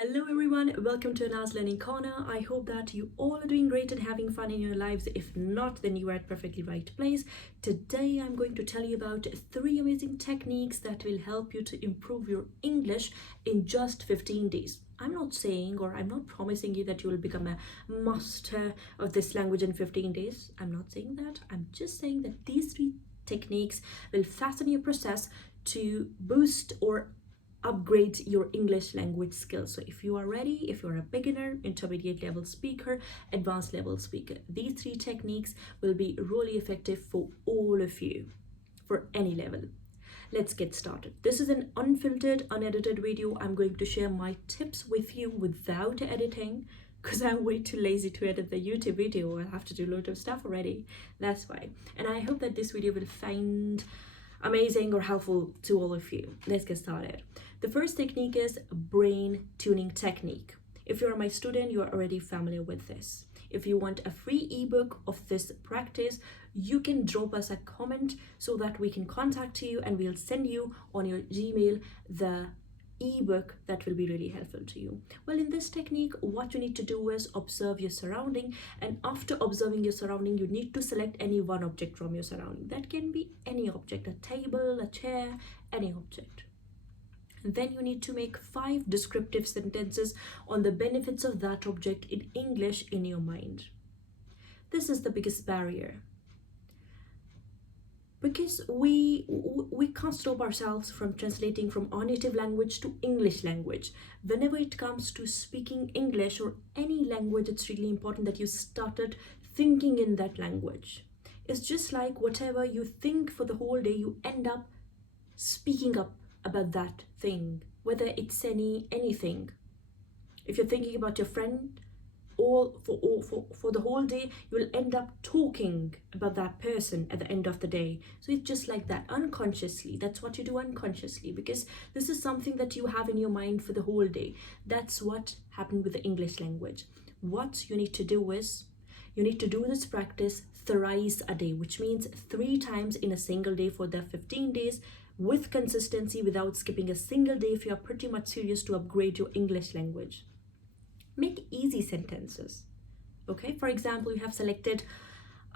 Hello everyone, welcome to Anna's Learning Corner. I hope that you all are doing great and having fun in your lives. If not, then you are at perfectly right place. Today I'm going to tell you about 3 amazing techniques that will help you to improve your English in just 15 days. I'm not saying or I'm not promising you that you will become a master of this language in 15 days. I'm not saying that. I'm just saying that these 3 techniques will fasten your process to boost or upgrade your English language skills. So if you are ready, if you're a beginner, intermediate level speaker, advanced level speaker, these 3 techniques will be really effective for all of you, for any level. Let's get started. This is an unfiltered, unedited video. I'm going to share my tips with you without editing because I'm way too lazy to edit the YouTube video. I have to do a lot of stuff already. That's why. And I hope that this video will find amazing or helpful to all of you. Let's get started. The first technique is brain tuning technique. If you're my student, you are already familiar with this. If you want a free ebook of this practice, you can drop us a comment so that we can contact you and we'll send you on your Gmail the ebook that will be really helpful to you. Well, in this technique, what you need to do is observe your surrounding, and after observing your surrounding, you need to select any one object from your surrounding. That can be any object, a table, a chair, any object. And then you need to make 5 descriptive sentences on the benefits of that object in English in your mind. This is the biggest barrier, because we can't stop ourselves from translating from our native language to English language. Whenever it comes to speaking English or any language, it's really important that you started thinking in that language. It's just like whatever you think for the whole day, you end up speaking up about that thing, whether it's anything. If you're thinking about your friend, for the whole day, you will end up talking about that person at the end of the day. So it's just like that, unconsciously. That's what you do unconsciously, because this is something that you have in your mind for the whole day. That's what happened with the English language. What you need to do is, you need to do this practice thrice a day, which means 3 times in a single day for the 15 days with consistency, without skipping a single day if you are pretty much serious to upgrade your English language. Make easy sentences. Okay, for example, you have selected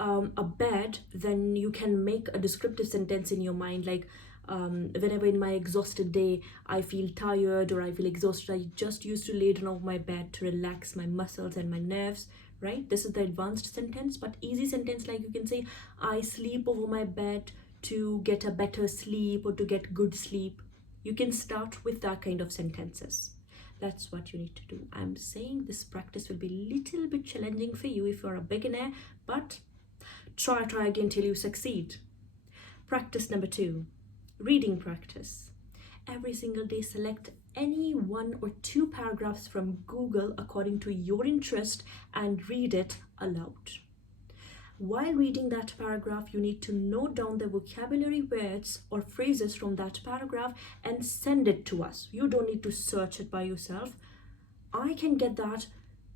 a bed, then you can make a descriptive sentence in your mind like, whenever in my exhausted day I feel tired or I feel exhausted, I just used to lay down on my bed to relax my muscles and my nerves, right? This is the advanced sentence. But easy sentence, like you can say, I sleep over my bed to get a better sleep or to get good sleep. You can start with that kind of sentences. That's what you need to do. I'm saying this practice will be a little bit challenging for you if you're a beginner, but try again till you succeed. Practice number 2, reading practice. Every single day, select any 1 or 2 paragraphs from Google according to your interest and read it aloud. While reading that paragraph, you need to note down the vocabulary words or phrases from that paragraph and send it to us. You don't need to search it by yourself. I can get that.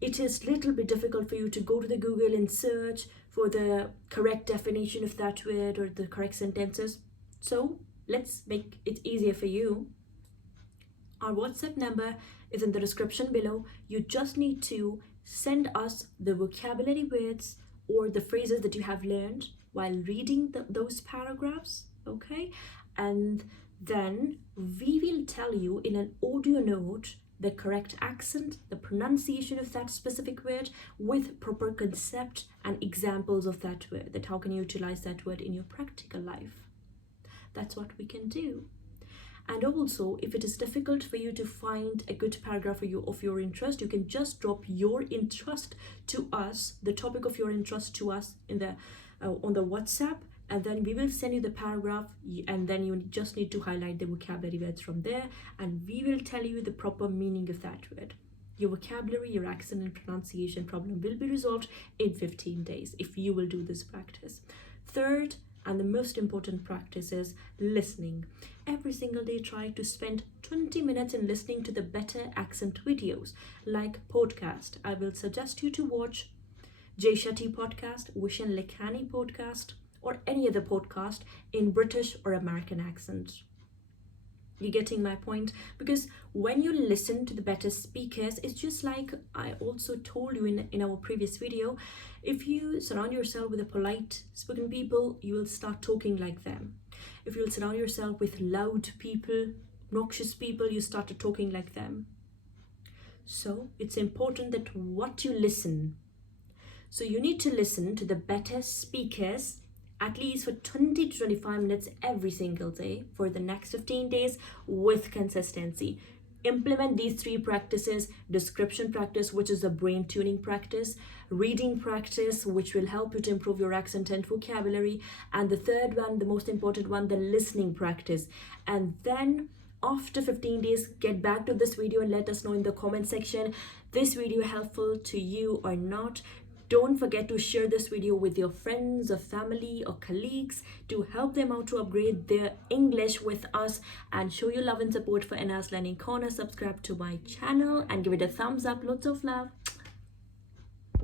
It is a little bit difficult for you to go to the Google and search for the correct definition of that word or the correct sentences. So let's make it easier for you. Our WhatsApp number is in the description below. You just need to send us the vocabulary words or the phrases that you have learned while reading those paragraphs, okay? And then we will tell you in an audio note the correct accent, the pronunciation of that specific word with proper concept and examples of that word, that how can you utilize that word in your practical life. That's what we can do. And also, if it is difficult for you to find a good paragraph of your interest, you can just drop your interest to us, the topic of your interest to us in the on the WhatsApp, and then we will send you the paragraph, and then you just need to highlight the vocabulary words from there, and we will tell you the proper meaning of that word. Your vocabulary, your accent and pronunciation problem will be resolved in 15 days if you will do this practice. Third, and the most important practice is listening. Every single day, try to spend 20 minutes in listening to the better accent videos, like podcast. I will suggest you to watch Jay Shetty podcast, Vishen Lekhani podcast, or any other podcast in British or American accent. You getting my point? Because when you listen to the better speakers, it's just like I also told you in our previous video, if you surround yourself with the polite spoken people, you will start talking like them. If you'll surround yourself with loud people, obnoxious people, you start talking like them. So it's important that what you listen. So you need to listen to the better speakers at least for 20 to 25 minutes every single day for the next 15 days with consistency. Implement these three practices: description practice, which is a brain tuning practice, reading practice, which will help you to improve your accent and vocabulary, and the third one, the most important one, the listening practice. And then after 15 days, get back to this video and let us know in the comment section this video helpful to you or not. Don't forget to share this video with your friends or family or colleagues to help them out to upgrade their English with us, and show your love and support for Anna's Learning Corner. Subscribe to my channel and give it a thumbs up. Lots of love.